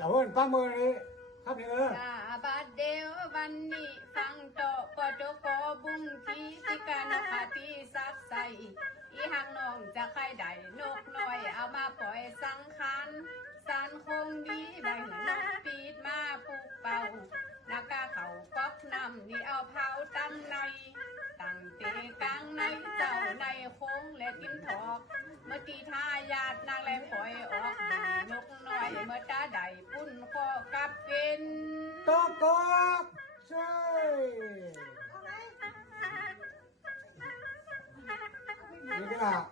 จะเอิ้นฟังมือนี้ครับนี่กาบาดเดียววันนี้ฟังโตปอดกอบุ้งทีสิกานกาตีซักใสอีหักน้องจะใครได้นกน้อยเอามาปล่อยสังขารสารคงดีใบนกปีดมาปลูกเป่านากาเขาก๊อกนำนี่เอาเผาตั้งในตั้งเตกลางในเจ้าในโค้งและกินถอกเมื่อตีทายาดนางแลปล่อยออกนกน้อยเมื่อตาได้ปุ่นคอกับกินตอกกอกช่วยนี่ก็ล่ะ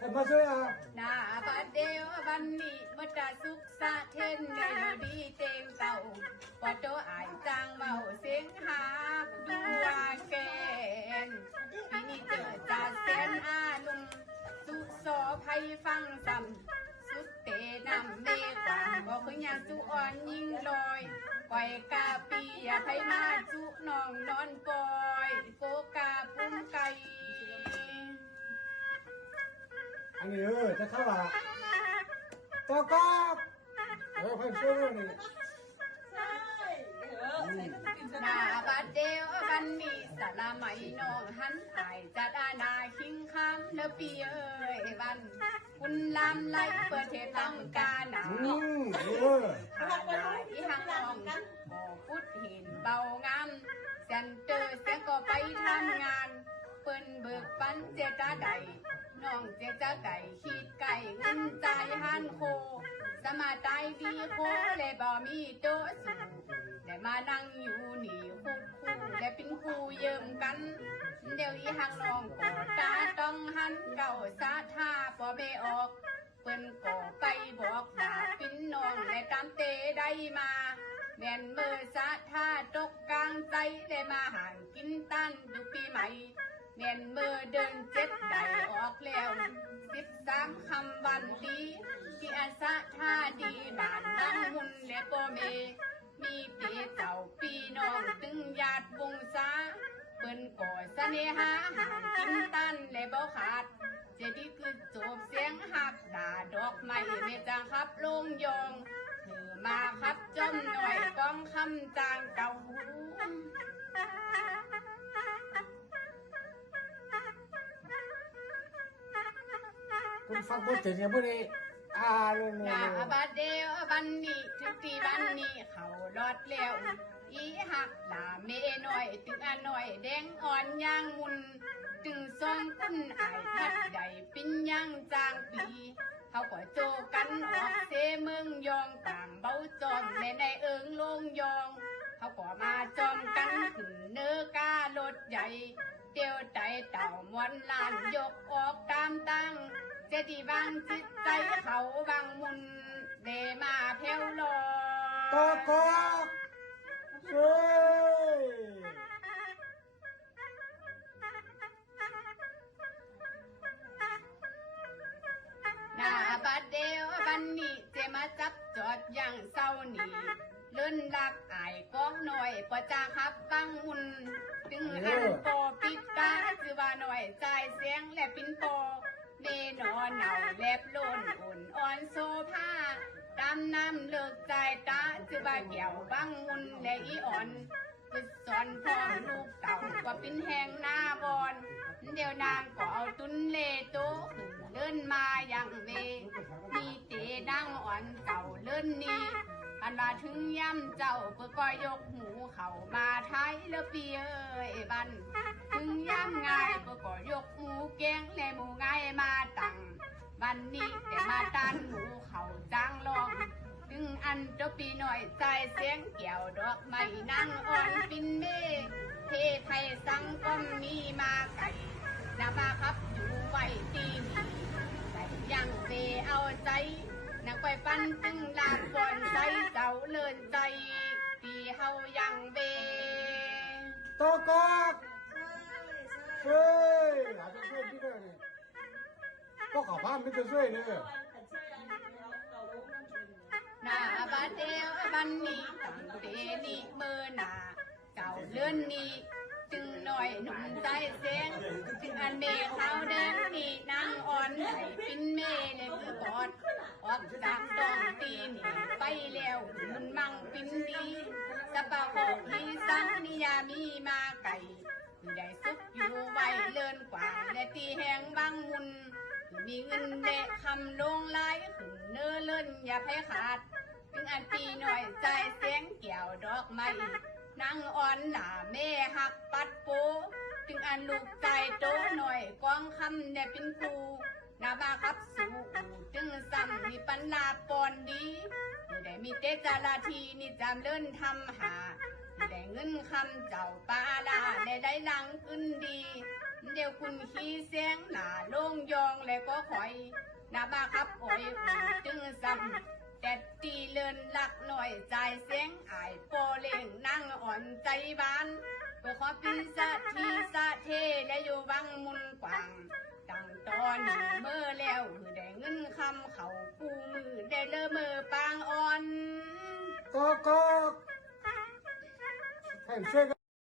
ทำมาช่วยอ่ะนาบาดเดียววันนี้เมื่อตาสุกสะเทนเนยดีเตงเต่าปอโตอายจางเมาเสียงหาดูอาเกนปีนี้เจอจ่าเสียนอาลุงสุโสภัยฟังซ้ำสุดเตนำเมกวันบอกคือยาสุอ่อนยิ่งลอยปล่อยกาปีอย่าไผมาจุน้องนอนปล่อยโกกาปุ้มไก่อันนี้จะเข้าละตอกกอกเพิ่มช่วยนี่นาบาดเดียววันนี้สละไม่น้องหันอายจัดอาณาคิงคำเนปีเอ้ยวันคุณลำไล่เปิดเทตังกาหนาหาดาอีหังน้องบ่พุดหินเบางามเซนเตอร์เสียก็ไปทำงานเปิ้นเบิกปันเจตาใดน้องเจจะไก่ขีดไก่เงินใจหันโคสมาตายดีโคเลยบ่มีโตสูแต่มานั่งอยู่นี่คูดคู่และเป็นคู่เยิมกันเดี๋ยวอีหังน้องก็ตาต้องหันเก่าสาท่าพอไม่ออกเปิ้นก็ไปบอกด่าปิ้นน้องและตามเตได้มาแม่นเมื่อสาท่าตกกลางใจได้มาห่างกินตันดูปีใหม่แม่นเมื่อเดินเจ็ดได้ออกแล้ว13คำวันดีที่อาสาท่าดีบ้านนั่งมุนและโปเมมีปีเจ้าปีน้องตึงญาติวงศาเปิ้นก่อเสน่หาหางกินตันและบ่ขาดเจดีคือจบเสียงหักด่าดอกไม้เมจางครับลงยองเธอมาครับจอมหน่อยกองคำจางเก่าคุณฟังพูดถึงอย่างพวกนี้เลยนาบาดเดียววันนี้ถึงตีวันนี้เขารอดแล้วอีหักด่าเมหน่อยตึงอันหน่อยแดงอ่อนย่างมุนตึงซองคุณอายทัดใหญ่ปิ้นย่างจางปีเขาก็โจกันออกเสเมืองยองต่างเบาจอมในเอิงลงยองเขาก็มาจอมกันขึ้นเนื้อการถใหญ่เตียวใจเต่ามวนลานยกออกตามตั้งเจดีวางจิตใจเขาบางมุนเดมาเพลลอตอกกอกช่วยนาบาดเดียววันนี้เจมาจับจอดอย่างเศร้านี่เลื่อนลักอายก้องหน่อยปะจาครับบังมุนตึงหันโปปิดตาจือว่าหน่อยใจเสียงและปินโปเมนอนเหนาแลบโลนอุ่นอ่อนโซภาตามน้ำเลิกใจตาจือว่าเกี่ยวบังมุนและอีอ่อนฝึกสอนพ่อลูกเต่าว่าเป็นแหงหน้าบอนเดี๋ยวนางก็เอาตุนเลโตขึ้นเลื่อนมาอย่างเวมีเตดังอ่อนเต่าเลื่อนนี้อันว่าถึงย่ำเจ้าเพื่อก็ยกหูเข้ามาไทยแล้วปีเอ้ยบันถึงย่ำง่ายเพื่อก็ยกหมูแกงและหมูง่ายมาตั้งวันนี้แต่มาตันหมูเขาจ้างลองถึงอันเจ้าปีหน่อยใจเสียงเกี่ยวดอกไม้นั่งอ่อนปินเมเทไทยสังก็มีมาไก่นามาครับอยู่ไว้ที่นี่แต่ยังเบเอาใจนักไปฟันตึงลาดบอนใจเจ้าเลินใจตีเฮายังเบตอกกอกช่วยหาจะช่วยพี่ด้วยนี่ก็ขอพามไม่จะช่วยเลยนาบาเดียวบันนี้ตั้งเตนี่เมื่อหนาเจ้าเลื่อนนี้จึงหน่อยหนุ่มใจเสียงจึงอันเมเขาเดินนี่นางอ่อนไหลปินเมเลยคือกอด อกจากดองตีนี่ไปแล้วมันมังปินดีสะปะโคฮีสังนิยามีมาไก่ได้สุกอยู่ไว้เลินกว่าและตีแหงบางมุนมีเงินเดะคำลงลายขึ้นเนื้อเลิ่นอย่าให้ขาดถึงอันปีหน่อยใจเสียงเกี่ยวดอกไม้นางอ่อนหน้าแม่หักปัดโปถึงอันลูกใจโตหน่อยกองคำเนี่ยเป็นกูนาบาครับสู่จึงซ้ำมีปัญญาปอนดีได้มีเตจาราทีนี่จำเลิ่นทำหาได้เงินคำเจ้าปาลาได้หลังขึ้นดีเดี๋ยวคุณขี้เสียงหน้าโล่งยองแล้วก็คอยนาบาครับโอยจึงซ้ำแต่ตีเลินหลักหน่อยใจเสียงอายโปเล่งนั่งอ่อนใจบานเพื่อขอปีศาจทีสะเทและอยู่วังมุนกว่างตั้งตอนนี้เมื่อแล้วได้เงินคำเขาปูมือได้เลอเมื่อปางอ่อนก็ให้ช่วยกัน